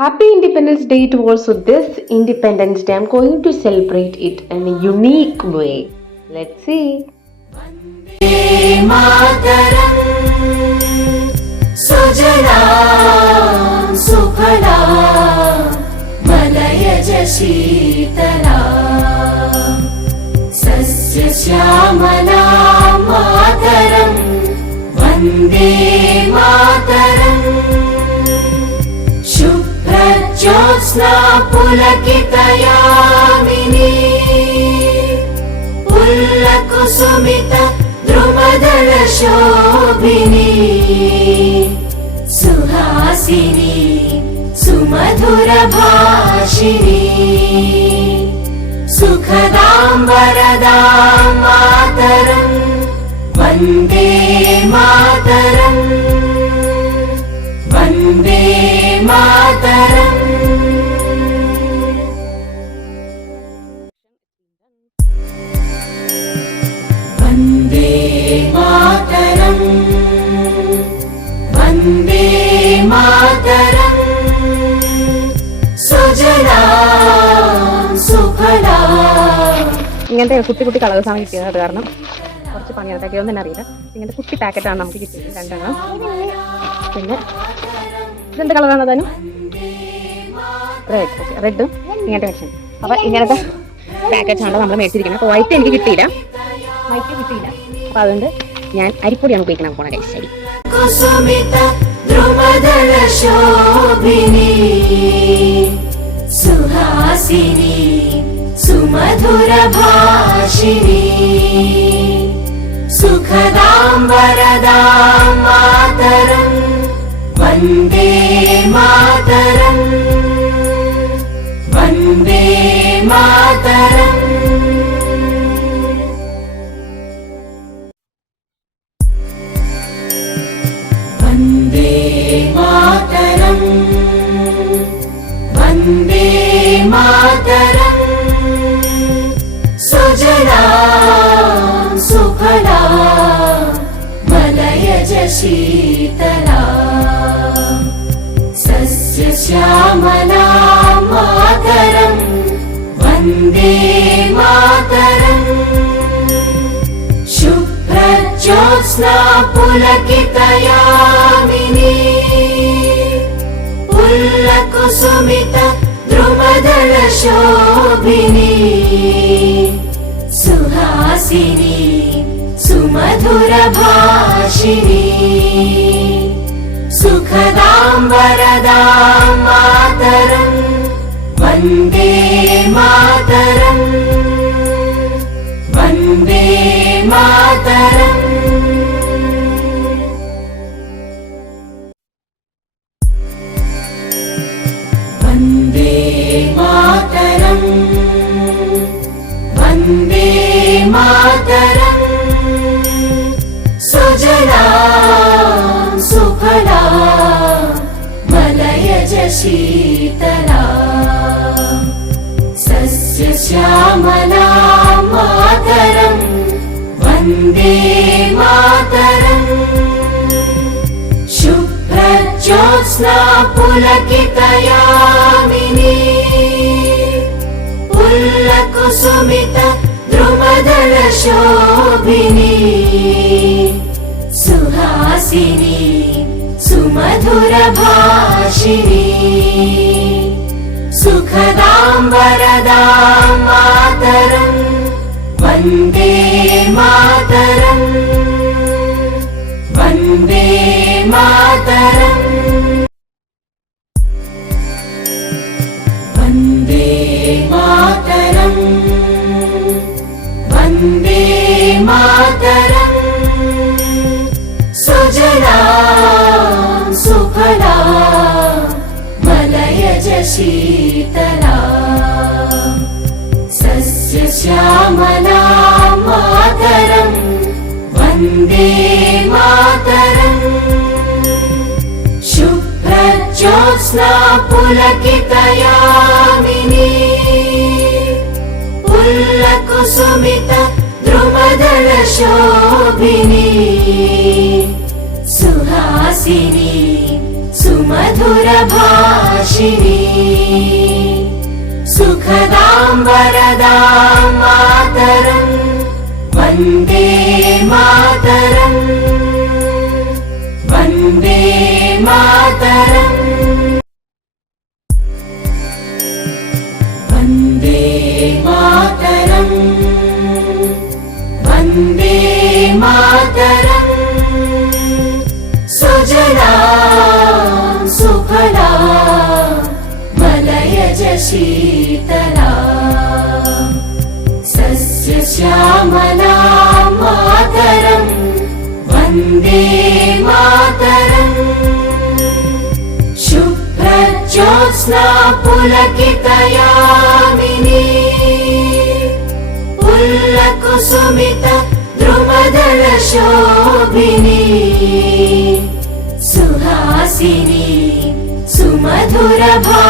Happy Independence Day to also this Independence Day. I'm going to celebrate it in a unique way. Let's see. Mataram Sujalam Sukhalam Malayaj Sheetalam Sasya Syamalam Mataram Vande Mataram Jyotsna Pulakitayamini Pullakusumita Drumadala Shobhini Suhasini Sumadhura Bhashini Sukhadam Varadam Mataram Vande Mataram Vande Mataram Vande Mataram Vande Mataram Sujalam Sukhalam. ഇങ്ങനത്തെ കുട്ടി കുട്ടി കളേഴ്സാണ് കിട്ടിയത്. അത് കാരണം കുറച്ച് പണിയാണ്. ഒന്നും തന്നെ അറിയില്ല. ഇങ്ങനത്തെ കുട്ടി പാക്കറ്റാണ് നമുക്ക് കിട്ടിയത്. 2 എണ്ണം. പിന്നെ ഇതെന്ത് കളറാണ് അതിന്? റെഡ്. ഓക്കെ, റെഡും ഇങ്ങനത്തെ വെച്ചാൽ. അപ്പോൾ ഇങ്ങനത്തെ പാക്കറ്റാണ് നമ്മൾ മേടിച്ചിരിക്കുന്നത്. അപ്പോൾ വൈറ്റ് എനിക്ക് കിട്ടിയില്ല. അപ്പോൾ അതുകൊണ്ട് ഞാൻ അരിപ്പൊടിയാണ് ഉപയോഗിക്കണം. പോണ കൈ ശരി. സുഹാസിനി സുമധുര ഭാഷിണി സുഖദാം വരദാം മാതരം വന്ദേ മാതരം വന്ദേ മാതരം വന്ദേ മാതരം വന്ദേ മാതരം സുജലാം സുഫലാം മലയജ ശീതലാം സസ്യശ്യാമലാം മാതരം വന്ദേ മാതരം ശുഭ്രജ്യോത്സ്നാ പുലകിതയാമിനി പുല്ലകുസുമിത ദ്രുമദള ശോഭിനി സുഹാസിനി സുമധുര ഭാഷിണി സുഖദാം വരദാം മാതരം വന്ദേ മാതരം വന്ദേ മാതരം വന്ദേ മാതരം വന്ദേ മാതരം സുജലാം സുഫലാം മലയജ ശീതലാം സസ്യശ്യാമലാം മാതരം വന്ദേ മാതരം ശുഭ്രജ്യോത്സ്നാ പുലകിതയാമിനി പുല്ലകുസുമിത ദ്രുമദള ശോഭിനി സുഹാസിനി സുമധുര ഭാഷിണി സുഖദാം വരദാം മാതരം വന്ദേ മാതരം വന്ദേ മാതരം വന്ദേ മാതരം വന്ദേ മാതരം സുജലാം സുഫലാം മലയജ ശീതലാം സസ്യശ്യാമലാം മാതരം വന്ദേ മാതരം ശുഭ്രജ്യോത്സ്നാ പുലകിതയാമിനി പുല്ലകുസുമിത ദ്രുമദള ശോഭിനി സുഹാസിനി സുമധുര ഭാഷിണി सुखदां वरदां मातरम् वन्दे मातरम् वन्दे मातरम् वन्दे मातरम् वन्दे मातरम् सुजलां सुफलां मलयज शीतला सस्यश्यामलां मातरम् वन्दे मातरम् शुभ्रज्योत्स्ना पुलकितयामिनी पुल्लकुसुमित द्रुमदलशोभिनी सुहासिनी सुमधुरभाषिणी